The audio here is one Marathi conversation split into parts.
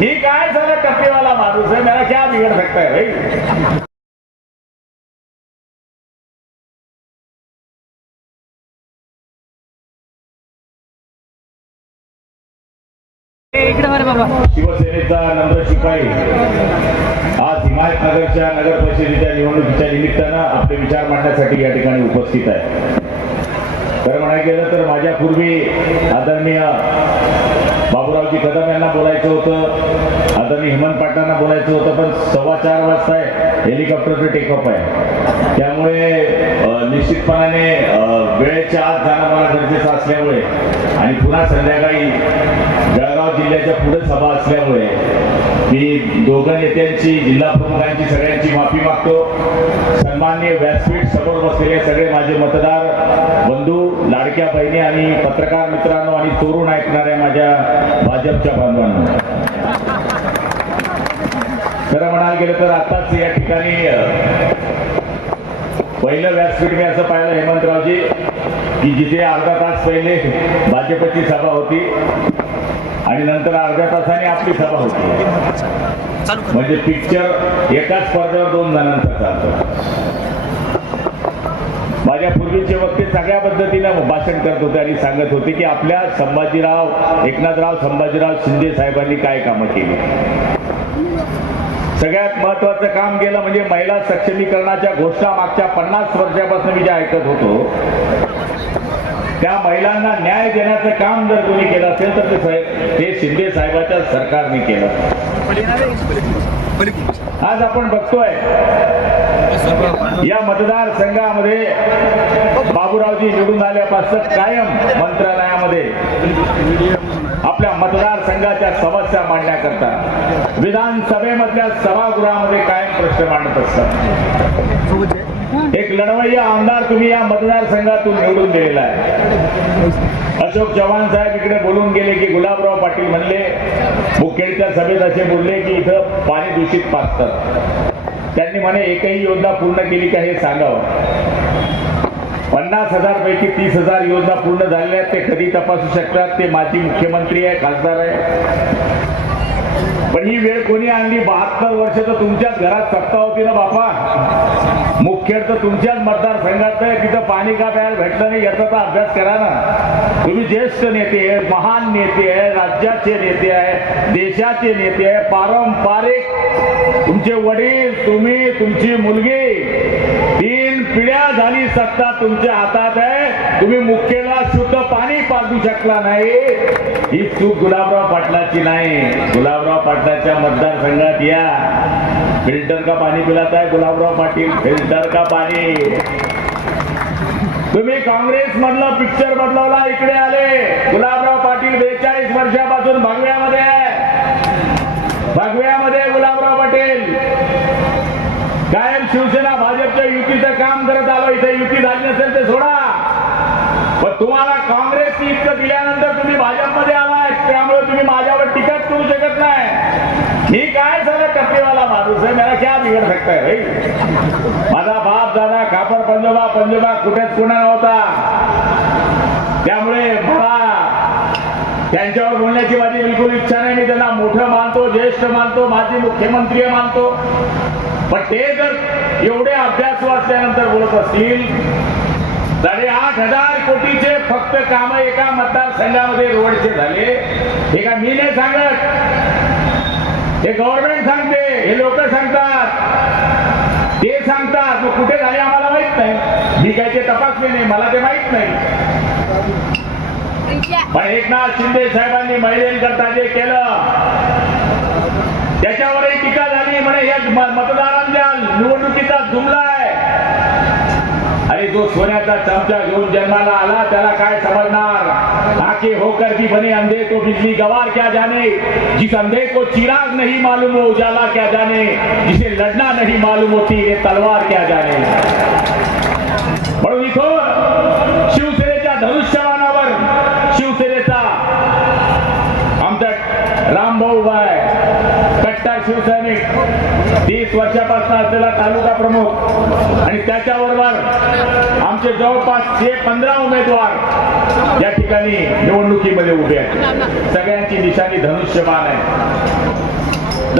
मी काय सारा टप्पेवाला माणूस है, मेरा क्या बिगड़ सकता है भाई। शिवसेनेचा नम्र शिपाई आज हिमायतनगरच्या नगर परिषदेच्या निवडणुकीच्या निमित्तानं आपले विचार मांडण्यासाठी या ठिकाणी उपस्थित आहे। तर म्हणायला गेलं तर माझ्यापूर्वी आदरणीय बाबूरावजी कदम यांना बोलायचं होतं, आदरणीय हेमंत पाटलांना बोलायचं होतं, पण 4:15 वाजता हेलिकॉप्टरचं टेकअप आहे, त्यामुळे निश्चितपणाने वेळेच्या आत जाणं मला गरजेचं असल्यामुळे आणि पुन्हा संध्याकाळी जळगाव जिल्ह्याच्या पुढे सभा असल्यामुळे मी दोघं नेत्यांची, जिल्हा प्रमुखांची सगळ्यांची माफी मागतो। सन्माननीय व्यासपीठ समोर बसलेले सगळे माझे मतदार बंधू, लाडक्या बहिणी आणि पत्रकार मित्रांनो आणि तरुण ऐकणाऱ्या माझ्या भाजपच्या बांधवांनो, खरं म्हणायला गेलं तर आताच या ठिकाणी पहिलं व्यासपीठ मी असं पाहिलं हेमंतरावजी की जिथे अर्धा तास पहिले भाजपची सभा होती आणि नंतर अर्ध्या तासाने आपली सभा होती, म्हणजे पिक्चर एकाच स्पर्धेवर 2 जणांचा चालतो। माझ्या पूर्वीचे वक्ते सगळ्या पद्धतीनं भाषण करत होते आणि सांगत होते की आपल्या एकनाथराव संभाजीराव शिंदे साहेबांनी काय कामं केली। सगळ्यात महत्वाचं काम केलं म्हणजे महिला सक्षमीकरणाच्या घोषणा मागच्या 50 वर्षापासून मी जे ऐकत होतो, त्या महिलांना न्याय देण्याचं काम जर कोणी केलं असेल तर ते शिंदे साहेबांच्या सरकारने केलं। आज आपण बघतोय या मतदारसंघामध्ये बाबूरावजी निवडून आल्यापासून कायम मंत्रालयामध्ये आपल्या मतदारसंघाच्या समस्या मांडण्याकरता विधानसभेमधल्या सभागृहामध्ये कायम प्रश्न मांडत असतात। एक लढवय्या आमदार तुम्ही या मतदारसंघातून निवडून दिलेला आहे। अशोक चव्हाण साहेब इकडे बोलून गेले की गुलाबराव पाटील म्हणले, मुखेडच्या सभेत असे बोलले की इथं पाणी दूषित पाजतात। त्यांनी म्हणे एकही योजना पूर्ण केली का हे सांगावं। 50,000 पैकी 30,000 योजना पूर्ण झालेल्या आहेत, ते कधी तपासू शकतात, ते माजी मुख्यमंत्री आहे, खासदार आहे। पण ही वेळ कोणी आणली? 72 वर्ष तर तुमच्याच घरात सत्ता होती ना बापा। मुखेड तर तुमच्याच मतदारसंघात आहे, तिथं पाणी का प्यायला भेटलं नाही याचा तर अभ्यास करा ना। तुम्ही ज्येष्ठ नेते आहे, महान नेते आहे, राज्याचे नेते आहे, देशाचे नेते आहे, पारंपरिक तुमचे वडील, तुम्ही, तुमची मुलगी 3 पिढ्या झाली सत्ता तुमच्या हातात आहे, तुम्ही मुखेडला शुद्ध पाणी पाजू शकला नाही। ही चूक गुलाबराव पाटलाची नाही। गुलाबराव पाटलाच्या मतदारसंघात या, फिल्टर का पाणी पिलाता है गुलाबराव पाटील, फिल्टर का पाणी। तुम्ही काँग्रेस मधलं पिक्चर बदलवला, इकडे आले। गुलाबराव पाटील 42 वर्षापासून भगव्यामध्ये आहे, भगव्यामध्ये गुलाबराव पाटील कायम शिवसेना भाजपच्या युतीचं काम करत आलो। इथे युती झाली नसेल ते सोडा, पण तुम्हाला काँग्रेसची इतकं दिल्यानंतर तुम्ही भाजपमध्ये आलाय, त्यामुळे तुम्ही माझ्यावर टीकाच करू शकत नाही। मी काय सारा टप्पेवाला माणूस है, मेरा क्या बिगड़ सकता है भाई। माझा बाप दादा खापर पंजोबा कुठेच कोणा नव्हता, त्यामुळे मला त्यांच्यावर बोलण्याची माझी बिलकुल इच्छा नाही। मी त्यांना मोठं मानतो, ज्येष्ठ मानतो, माजी मुख्यमंत्री मानतो, पण ते जर एवढे अभ्यासू असल्यानंतर बोलत असतील, 8,500 कोटीचे फक्त काम एका मतदारसंघामध्ये रोडचे झाले, हे का मी नाही सांगत, हे गव्हर्नमेंट सांगते, हे लोक सांगतात, ते सांगतात। मग कुठे झाले आम्हाला माहित नाही, मी काय ते तपासले नाही, मला ते माहित नाही। पण एकनाथ शिंदे साहेबांनी महिलांकरता जे केलं त्याच्यावरही टीका झाली, म्हणे या मतदारांच्या निवडणुकीचा जुमला आहे। अरे जो सोन्याचा चमचा घेऊन जन्माला आला त्याला काय समजणार? आंखें होकर भी बने अंधे तो बिजली गवार क्या जाने, जिस अंधे को चिराग नहीं मालूम वो उजाला क्या जाने, जिसे लड़ना नहीं मालूम होती ये तलवार क्या जाने। म्हणून इथं शिवसेनेच्या धनुष्यबाणावर शिवसेनेचा आमचा रामभाऊ उभा आहे, कट्टर शिवसैनिक, 30 वर्षापासून असलेला तालुका प्रमुख, आणि त्याच्याबरोबर आमचे जवळपास 15 उमेदवार या ठिकाणी निवडणुकीमध्ये उभे आहेत। सगळ्यांची निशाणी धनुष्यबाण आहे।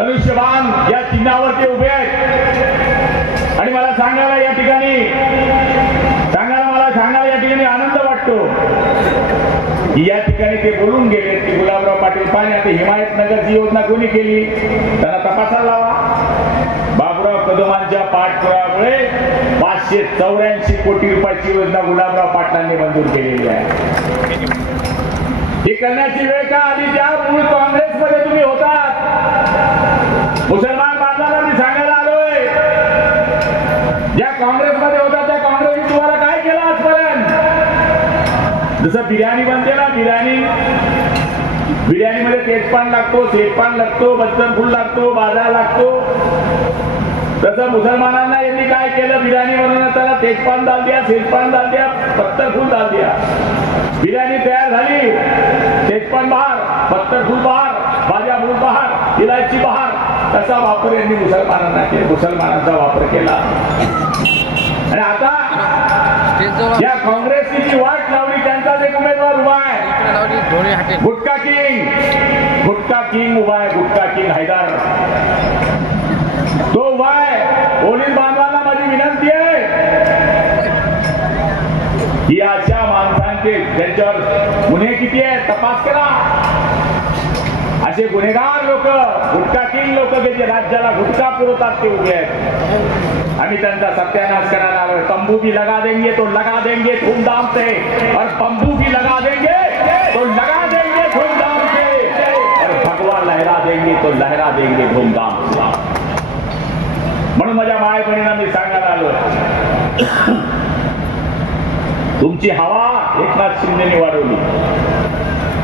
धनुष्यबाण या चिन्हावर ते उभे आहेत आणि मला सांगायला या ठिकाणी आनंद वाटतो की या ठिकाणी ते बोलून गेले की गुलाबराव पाटील पाणी आता हिमायतनगरची योजना कोणी केली त्यांना तपासायला लावा. बाबूराव कदमांच्या पाठपुरामुळे 584 कोटी रुपयाची योजना गुलाबराव पाटलांनी मंजूर केलेली आहे. ही करण्याची वेळ का आली ज्या मूळ काँग्रेसमध्ये तुम्ही होतात. मुसलमान बांधवांना मी सांगायला आलोय, ज्या काँग्रेसमध्ये होता त्या काँग्रेसने तुम्हाला काय केलं आजपर्यंत. जसं बिर्याणी बनते ना, बिर्याणीमध्ये तेजपान लागतो, सेजपान लागतो, बच्चन फूल लागतो, बाजार लागतो. तसं मुसलमानांना यांनी काय केलं, बिर्याणी बनवताना तेजपान डाल दिया, सेजपान डाल दिया, पत्तर फूल डाल दिया. बिर्याणी तयार झाली, तेजपान बहार, पत्तर फूल बहार, भाज्या फूल बहार, इलायची बहार. तसा वापर यांनी मुसलमानांचा वापर केला. आणि आता या काँग्रेसची जी वाट लावली त्यांचाच एक उमेदवार उभा आहे, गुटखा किंग उभा आहे, गुटखा किंग हैदर तो उभा आहे. पोलीस बांधवांना माझी विनंती आहे की अशा माणसांचे त्यांच्यावर गुन्हे किती आहेत तपास करा. असे गुन्हेगार लोक, गुटखा किंग लोक जे राज्याला गुटखा पुरवतात ते उभे आहेत. आम्ही त्यांचा सत्यानाश करायला आलोय. तंबू भी लगा देंगे तो लगा देंगे धूमधाम से, और बंबू भी लगा देंगे तो लगा देंगे धूमधाम से, और भगवा लहरा देंगे तो लहरा देंगे धूमधाम से. म्हणून माझ्या माय बहिणींना मी सांगायला आलोय, तुमची हवा एकनाथ शिंदेने वाढवली.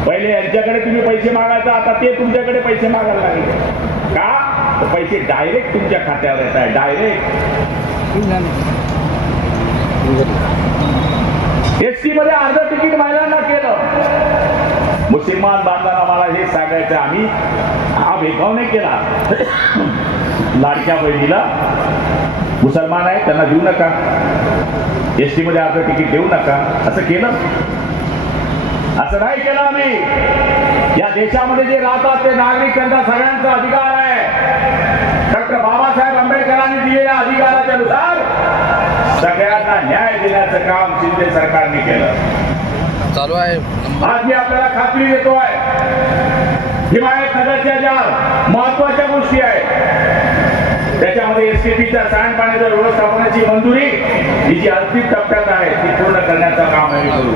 पहिले यांच्याकडे तुम्ही पैसे मागायचा, आता ते तुमच्याकडे पैसे मागायला लागले का. तर पैसे डायरेक्ट तुमच्या खात्यावर येत आहे, डायरेक्ट. एसटी मध्ये अर्ध तिकीट महिलांना केलं. मुसलमान बांधवांना मला हे सांगायचं, आम्ही हा भेदभाव नाही केला. लाडक्या बहिणीला मुसलमान आहे त्यांना देऊ नका, एसटी मध्ये अर्ध तिकीट देऊ नका असं केलं. असं नाही केलं आम्ही. या देशामध्ये जे राहतात ते नागरिक त्यांचा सगळ्यांचा अधिकार आहे. डॉक्टर बाबासाहेब आंबेडकरांनी दिलेल्या अधिकाराच्या नुसार सगळ्यांना न्याय देण्याचं काम शिंदे सरकारने केलं चालू आहे. आज मी आपल्याला खात्री देतोय, हिमायतनगरच्या ज्या महत्वाच्या गोष्टी आहेत त्याच्यामध्ये एसटीपीच्या सांडपाण्याच्या व्यवस्थापनाची मंजुरी ही जी अंतिम टप्प्यात आहे ती पूर्ण करण्याचं काम आम्ही करू.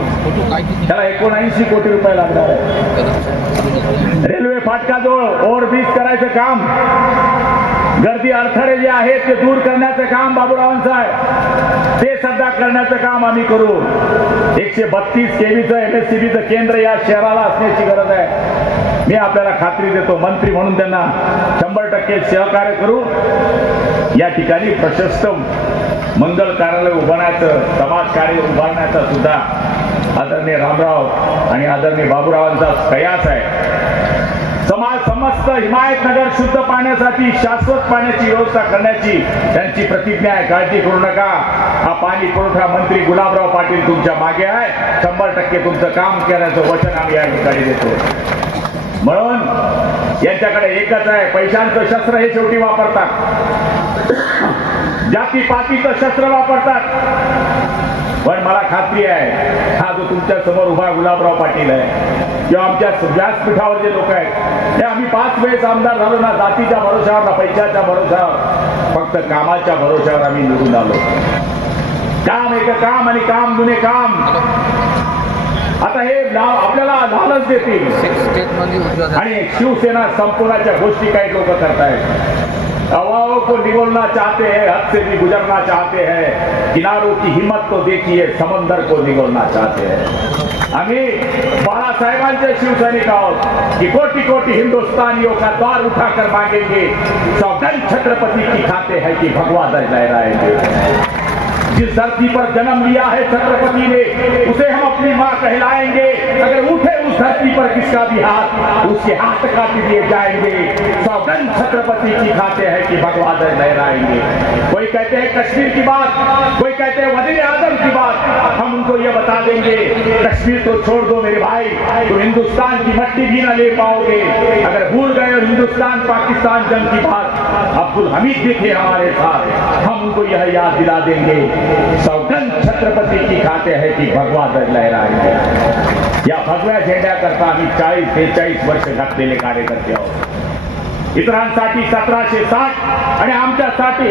त्याला 79 कोटी रुपये लागणार आहे. रेल्वे फाटकाजवळ ओव्हरब्रिज करायचं काम, गर्दी अडथळे जे आहेत ते दूर करण्याचं काम बाबूरावांचं आहे, ते सध्या करण्याचं काम आम्ही करू. 132 केव्हीचं एमएससीबीचं केंद्र या शहराला असण्याची गरज आहे. मी आपल्याला खात्री देतो, मंत्री म्हणून त्यांना 100% सहकार्य करू. या ठिकाणी प्रशस्त मंगल कार्यालय उभारण्याचं, समाज कार्य उभारण्याचा सुद्धा आदरणीय रामराव आणि आदरणीय बाबूरावांचा प्रयास आहे. समस्त हिमायतनगर शुद्ध पाण्यासाठी शाश्वत पाण्याची व्यवस्था करण्याची त्यांची प्रतिज्ञा आहे. काळजी करू नका, हा पाणी पुरवठा मंत्री गुलाबराव पाटील तुमच्या मागे आहे. 100% तुमचं काम करण्याचं वचन आम्ही या ठिकाणी देतो. म्हणून यांच्याकडे एकच आहे, पैशांचं शस्त्र हे शेवटी वापरतात, जातीपातीचं शस्त्र वापरतात. पण मला खात्री आहे, हा जो तुमच्या समोर उभा गुलाबराव पाटील आहे किंवा आमच्या व्यासपीठावर जे लोक आहेत, हे आम्ही 5 वेळेस आमदार झालो ना जातीच्या भरोशावर ना पैशाच्या भरोशावर, फक्त कामाच्या भरोशावर आम्ही निवडून आलो. काम एक काम आणि काम जुने काम. आता हे आपल्याला लालच देतील आणि शिवसेना संपूर्णाच्या गोष्टी काही लोक करतायत. हवाओं को निगोलना चाहते हैं, हद से भी गुजरना चाहते हैं, किनारों की हिम्मत तो देखिए, समंदर को निगोलना चाहते हैं. आम्ही बाळासाहेबांचे शिवसैनिक आहोत की कोटि कोटि हिंदुस्तानियों का द्वार उठाकर मांगेंगे, सौगंध छत्रपति की खाते हैं कि भगवा लहराएंगे. जिस धरती पर जन्म लिया है छत्रपति ने, उसे हम अपनी मां कहलाएंगे. अगर उठे उस धरती पर किसका भी हाथ, उसके हाथ काट दिए जाएंगे. सौगंध छत्रपति की खाते हैं कि भगवा लहराएंगे. कोई कहते हैं कश्मीर की बात, कोई कहते हैं वजीर आजम की बात. हम उनको ये बता देंगे, कश्मीर तो छोड़ दो मेरे भाई, तो हिंदुस्तान की मट्टी भी न ले पाओगे. अगर भूल गए हिंदुस्तान पाकिस्तान पाकिस्तान जंग की बात अब्दुल हमीद भी थे हमारे साथ, हम उनको यह याद दिला देंगे, सौगंध छत्रपती की खाते हैं की भगवा ध्वज लहराएंगे. या भगव्या झेंड्याकरता आम्ही 40-43 वर्ष घातलेले कार्यकर्ते आहोत. इतरांसाठी 1760 आणि आमच्यासाठी